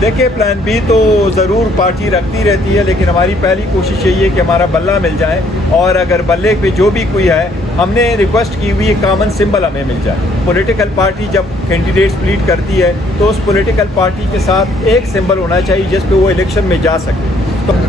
देखिए plan B तो ज़रूर पार्टी रखती रहती है, लेकिन हमारी पहली कोशिश यही है कि हमारा बल्ला मिल जाए, और अगर बल्ले पे जो भी कोई है, हमने रिक्वेस्ट की हुई कॉमन सिंबल हमें मिल जाए। पॉलिटिकल पार्टी जब कैंडिडेट स्प्लिट करती है तो उस पॉलिटिकल पार्टी के साथ एक सिंबल होना चाहिए जिस पे वो इलेक्शन में जा सके। तो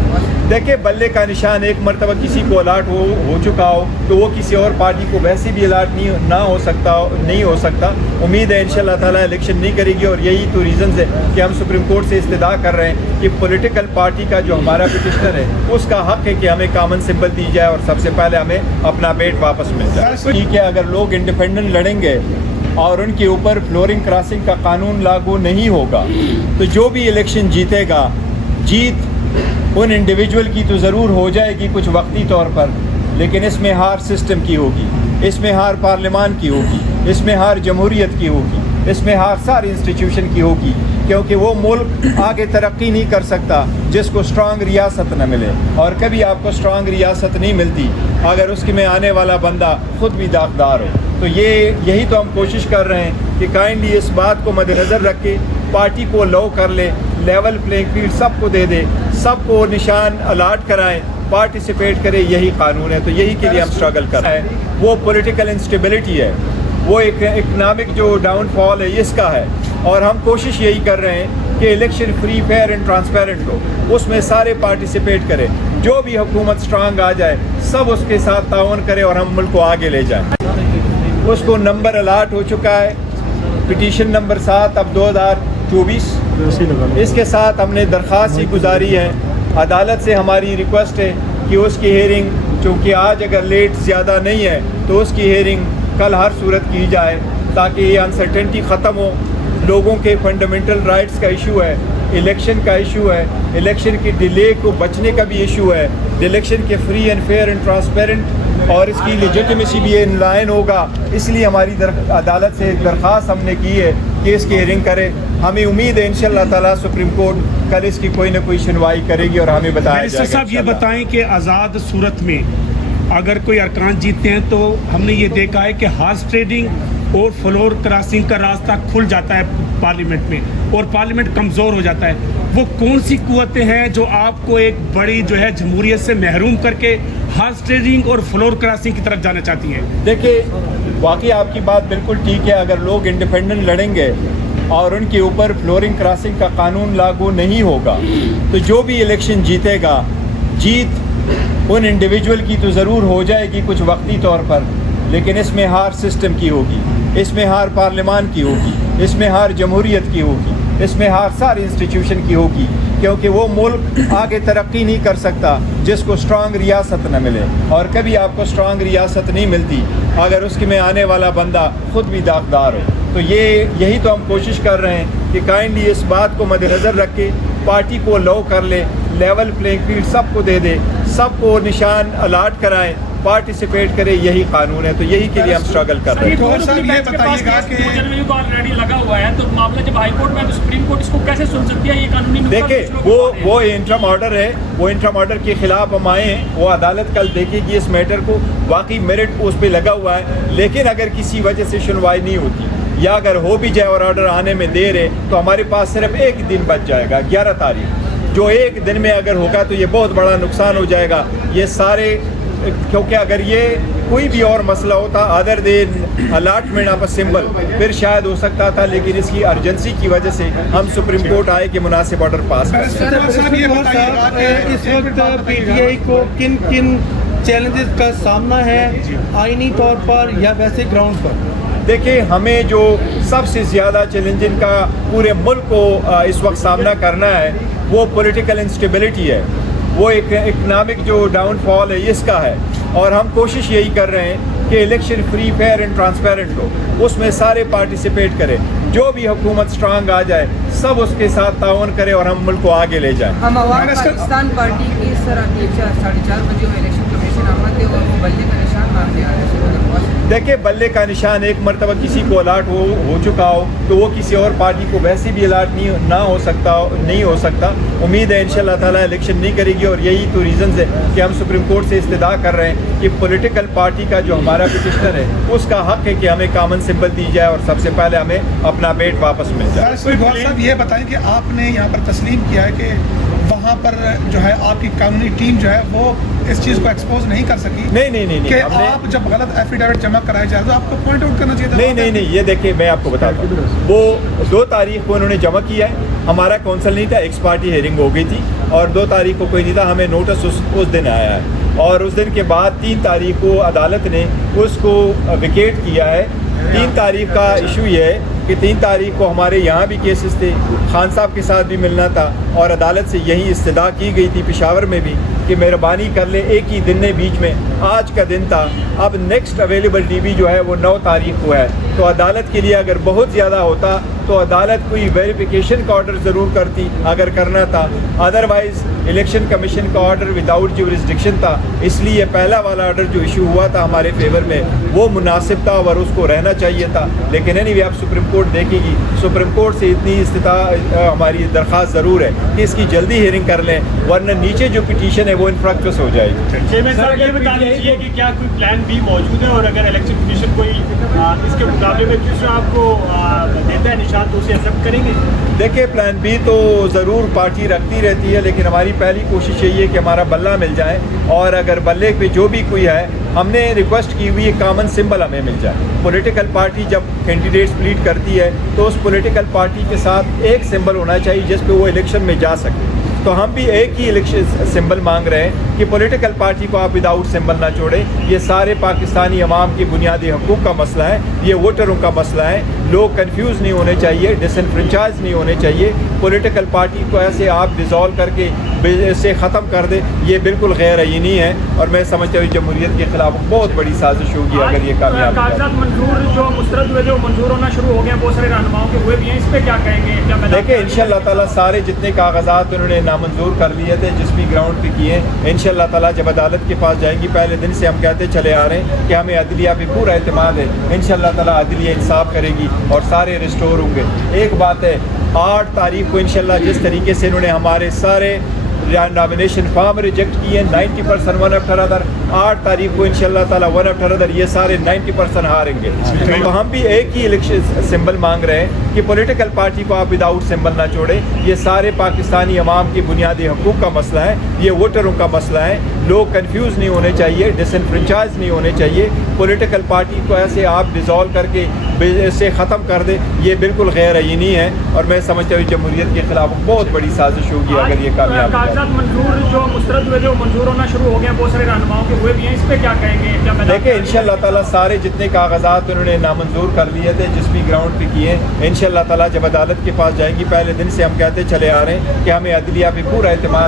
देखिए बल्ले का निशान एक मरतबा किसी को अलाट हो चुका हो तो वो किसी और पार्टी को वैसे भी अलाट नहीं हो सकता। उम्मीद है इंशाल्लाह ताला इलेक्शन नहीं करेगी, और यही तो रीज़न है कि हम सुप्रीम कोर्ट से इस्तदा कर रहे हैं कि पॉलिटिकल पार्टी का जो हमारा पिटिशनर है उसका हक है कि हमें कॉमन सिंबल दी जाए और सबसे पहले हमें अपना वेट वापस मिल जाए। ठीक है, अगर लोग इंडिपेंडेंट लड़ेंगे और उनके ऊपर फ्लोरिंग क्रॉसिंग का कानून लागू नहीं होगा तो जो भी इलेक्शन जीतेगा, जीत उन इंडिविजुअल की तो ज़रूर हो जाएगी कुछ वक्ती तौर पर, लेकिन इसमें हार सिस्टम की होगी, इसमें हार पार्लियामान की होगी, इसमें हार जमहूरियत की होगी, इसमें हार सारी इंस्टीट्यूशन की होगी, क्योंकि वो मुल्क आगे तरक्की नहीं कर सकता जिसको स्ट्रांग रियासत न मिले, और कभी आपको स्ट्रांग रियासत नहीं मिलती अगर उसके में आने वाला बंदा खुद भी दागदार हो। तो यही तो हम कोशिश कर रहे हैं कि काइंडली इस बात को मद्देनज़र रख के पार्टी को लो कर ले, लेवल प्लेइंग फील्ड सबको दे दे, सबको निशान अलाट कराएं, पार्टिसिपेट करें, यही कानून है। तो यही के लिए हम स्ट्रगल कर रहे हैं। वो पॉलिटिकल इंस्टेबिलिटी है, वो एक इकनॉमिक जो डाउनफॉल है इसका है, और हम कोशिश यही कर रहे हैं कि election free fair and transparent हो, उसमें सारे पार्टिसिपेट करें, जो भी हुकूमत स्ट्रांग आ जाए सब उसके साथ ताउन करें और हम मुल्क को आगे ले जाएं। उसको नंबर अलाट हो चुका है, पिटीशन नंबर 7 अब 2024, इसके साथ हमने दरख्वास्त ही गुजारी है। अदालत से हमारी रिक्वेस्ट है कि उसकी हेयरिंग, चूँकि आज अगर लेट ज़्यादा नहीं है तो उसकी हेयरिंग कल हर सूरत की जाए, ताकि ये अनसर्टेनिटी ख़त्म हो। लोगों के फंडामेंटल राइट्स का इशू है, इलेक्शन का इशू है, इलेक्शन की डिले को बचने का भी इशू है, इलेक्शन के free and fair and transparent और इसकी लेजिटिमेसी भी इन लाइन होगा। इसलिए हमारी अदालत से दरख्वास्त हमने की है कि इसकी हेयरिंग करे। हमें उम्मीद है इंशाल्लाह ताला सुप्रीम कोर्ट कल इसकी कोई ना कोई सुनवाई करेगी और हमें बताया जाएगा। साहब ये बताएं कि आज़ाद सूरत में अगर कोई अरकान जीतते हैं तो हमने ये देखा है कि हार्स ट्रेडिंग और फ्लोर क्रॉसिंग का रास्ता खुल जाता है पार्लियामेंट में, और पार्लियामेंट कमज़ोर हो जाता है। वो कौन सी कुव्वतें हैं जो आपको एक बड़ी जो है जमहूरियत से महरूम करके हार्स ट्रेडिंग और फ्लोर क्रॉसिंग की तरफ जाना चाहती हैं? देखिए वाकई आपकी बात बिल्कुल ठीक है। अगर लोग इंडिपेंडेंट लड़ेंगे और उनके ऊपर फ्लोरिंग क्रॉसिंग का कानून लागू नहीं होगा तो जो भी इलेक्शन जीतेगा, जीत उन इंडिविजुअल की तो ज़रूर हो जाएगी कुछ वक्ती तौर पर, लेकिन इसमें हार सिस्टम की होगी, इसमें हार पार्लियामान की होगी, इसमें हार जमहूरियत की होगी, इसमें हार सारी इंस्टीट्यूशन की होगी, क्योंकि वो मुल्क आगे तरक्की नहीं कर सकता जिसको स्ट्रांग रियासत न मिले, और कभी आपको स्ट्रांग रियासत नहीं मिलती अगर उसके में आने वाला बंदा खुद भी दागदार हो। तो यही तो हम कोशिश कर रहे हैं कि काइंडली इस बात को मद्देनज़र रख के पार्टी को लो कर ले, लेवल प्लेइंग फील्ड सबको दे दे, सबको निशान अलाट कराएं, पार्टिसिपेट करें, यही कानून है। तो यही के लिए हम स्ट्रगल कर रहे हैं। तो ये बताइएगा कि ऑलरेडी लगा हुआ है, तो मामला जब हाई कोर्ट में तो सुप्रीम कोर्ट इसको कैसे सुन सकती है? ये कानूनी देखिए वो इंटरम ऑर्डर है, वो इंटरम ऑर्डर के खिलाफ हम आए हैं, वो अदालत कल देखेगी इस मैटर को। वाकई मेरिट उस पर लगा हुआ है, लेकिन अगर किसी वजह से सुनवाई नहीं होती या अगर हो भी जाए और ऑर्डर आने में देर है तो हमारे पास सिर्फ एक दिन बच जाएगा, 11 तारीख। जो एक दिन में अगर होगा तो ये बहुत बड़ा नुकसान हो जाएगा ये सारे, क्योंकि अगर ये कोई भी और मसला होता other than allotment of a symbol फिर शायद हो सकता था, लेकिन इसकी अर्जेंसी की वजह से हम सुप्रीम कोर्ट आए कि मुनासिब ऑर्डर पास कर सकें। इस वक्त पीटीआई को किन किन चैलेंजेस का सामना है, आईनी तौर पर या वैसे ग्राउंड पर? देखिए हमें जो सबसे ज़्यादा चैलेंज का पूरे मुल्क को इस वक्त सामना करना है वो पॉलिटिकल इंस्टेबिलिटी है, वो एक इकनॉमिक जो डाउनफॉल है इसका है, और हम कोशिश यही कर रहे हैं कि election free fair and transparent हो, उसमें सारे पार्टिसिपेट करें, जो भी हुकूमत स्ट्रांग आ जाए सब उसके साथ ताउन करें और हम मुल्क को आगे ले जाएं। हम आवाम पाकिस्तान पार्टी की इस तरह की 4:30 बजे इलेक्शन कमीशन आमद है और वो बल्ले का निशान मार के आ रहे हैं। देखिए, बल्ले का निशान एक मरतबा किसी को अलाट हो चुका हो तो वो किसी और पार्टी को वैसे भी अलाट नहीं हो सकता। उम्मीद है इंशाल्लाह ताला इलेक्शन नहीं करेगी, और यही तो रीज़न है कि हम सुप्रीम कोर्ट से इस्तदा कर रहे हैं कि पॉलिटिकल पार्टी का जो हमारा पिटिशनर है उसका हक है कि हमें कॉमन सिंबल दी जाए और सबसे पहले हमें अपना वेट वापस मिल जाए। साहब ये बताएं कि आपने यहाँ पर तस्लीम किया है कि वहाँ पर जो है आपकी कानूनी टीम जो है वो इस चीज़ को एक्सपोज नहीं कर सकी। नहीं कि आप जब गलत एफिडेविट जमा कराए जाए तो आपको पॉइंट आउट करना चाहिए था। नहीं, ये देखिए मैं आपको बताता हूँ, वो 2 तारीख को उन्होंने जमा किया है, हमारा काउंसिल नहीं था, एक्स पार्टी हेयरिंग हो गई थी, और 2 तारीख को कोई नहीं था, हमें नोटिस उस दिन आया है, और उस दिन के बाद 3 तारीख को अदालत ने उसको विकेट किया है। 3 तारीख का इशू ये है कि 3 तारीख को हमारे यहाँ भी केसेस थे, खान साहब के साथ भी मिलना था, और अदालत से यही इस्तदा की गई थी पेशावर में भी कि मेहरबानी कर ले, एक ही दिन ने बीच में, आज का दिन था। अब नेक्स्ट अवेलेबल DB जो है वो 9 तारीख को है, तो अदालत के लिए अगर बहुत ज़्यादा होता तो अदालत कोई वेरिफिकेशन का ऑर्डर ज़रूर करती अगर करना था, अदरवाइज़ इलेक्शन कमीशन का ऑर्डर विदाउट जुरिस्डिक्शन था, इसलिए पहला वाला ऑर्डर जो इशू हुआ था हमारे फेवर में वो मुनासिब था और उसको रहना चाहिए था। लेकिन एनीवे आप सुप्रीम कोर्ट देखेगी, सुप्रीम कोर्ट से इतनी हमारी दरख्वास्त ज़रूर है कि इसकी जल्दी हियरिंग कर लें, वरना नीचे जो पिटीशन है वो इनफ्रक्चुअस हो जाएगी। चेयरमैन साहब ये बता दीजिए कि क्या कोई प्लान बी मौजूद है, और अगर इलेक्शन कमीशन कोई इसके मुकाबले में दूसरा आपको देता है निशान तो उसे एक्सेप्ट करेंगे? देखिए, प्लान बी तो ज़रूर पार्टी रखती रहती है, लेकिन हमारी पहली कोशिश यही है कि हमारा बल्ला मिल जाए, और अगर बल्ले पे जो भी कोई है, हमने रिक्वेस्ट की हुई है कॉमन सिंबल हमें मिल जाए। पॉलिटिकल पार्टी जब कैंडिडेट्स प्लीड करती है तो उस पॉलिटिकल पार्टी के साथ एक सिंबल होना चाहिए जिस पे वो इलेक्शन में जा सके। तो हम भी एक ही इलेक्शन सिंबल मांग रहे हैं कि पॉलिटिकल पार्टी को आप विदाउट सिंबल ना छोड़ें। ये सारे पाकिस्तानी अवाम की बुनियादी हकूक़ का मसला है, ये वोटरों का मसला है, लोग कंफ्यूज नहीं होने चाहिए, डिसइनफ्रेंचाइज नहीं होने चाहिए। पॉलिटिकल पार्टी को ऐसे आप डिज़ोल्व करके इसे ख़त्म कर दे, ये बिल्कुल गैर यकीनी है, और मैं समझता हूँ जमहूरियत के खिलाफ बहुत बड़ी साजिश होगी अगर ये कामयाब हो। कागजात मंजूर जो मुस्तरद हुए, जो मंजूर होना शुरू हो गए, बहुत सारे रहनुमाओं के हुए भी हैं, इस पर क्या कहेंगे? देखिए, इंशाअल्लाह ताला सारे जितने कागजात उन्होंने नामंजूर कर लिए थे जिस भी ग्राउंड पे किए, इंशाअल्लाह ताला जब अदालत के पास जाएंगी, पहले दिन से हम कहते चले आ रहे हैं कि हमें अदलिया पे पूरा एतमाद है, इंशाअल्लाह ताला अदलिया इंसाफ करेगी और सारे रिस्टोर होंगे। एक बात है, 8 तारीख को इंशाअल्लाह जिस तरीके से इन्होंने हमारे सारे नॉमिनेशन फॉर्म रिजेक्ट किए 90% वन आफ्टर अदर, 8 तारीख को इंशाअल्लाह ताला वन आफ्टर अदर ये सारे 90% हारेंगे। तो हम भी एक ही इलेक्शन सिंबल मांग रहे हैं कि पॉलिटिकल पार्टी को आप विदाउट सिंबल ना छोड़ें। ये सारे पाकिस्तानी अवाम की बुनियादी हकूक़ का मसला है, ये वोटरों का मसला है, लोग कंफ्यूज नहीं होने चाहिए, डिसइनफ्रेंचाइज नहीं होने चाहिए। पॉलिटिकल पार्टी को ऐसे आप डिज़ोल्व करके इसे ख़त्म कर दे, ये बिल्कुल गैर यकीनी है, और मैं समझता हूँ जमहूरियत के खिलाफ बहुत बड़ी साजिश होगी अगर ये कामयाब हो। कागजात मंजूर जो मुस्तरद हुए, जो मंजूर होना शुरू हो गए, बहुत सारे रहनुमाओं के हुए भी हैं, इस पर क्या कहेंगे? देखिए, इंशाअल्लाह ताला सारे जितने कागजात उन्होंने नामंजूर कर लिए थे जिस भी ग्राउंड पे किए, इंशाअल्लाह ताला जब अदालत के पास जाएंगी, पहले दिन से हम कहते चले आ रहे हैं कि हमें अदलिया पे पूरा एतमाद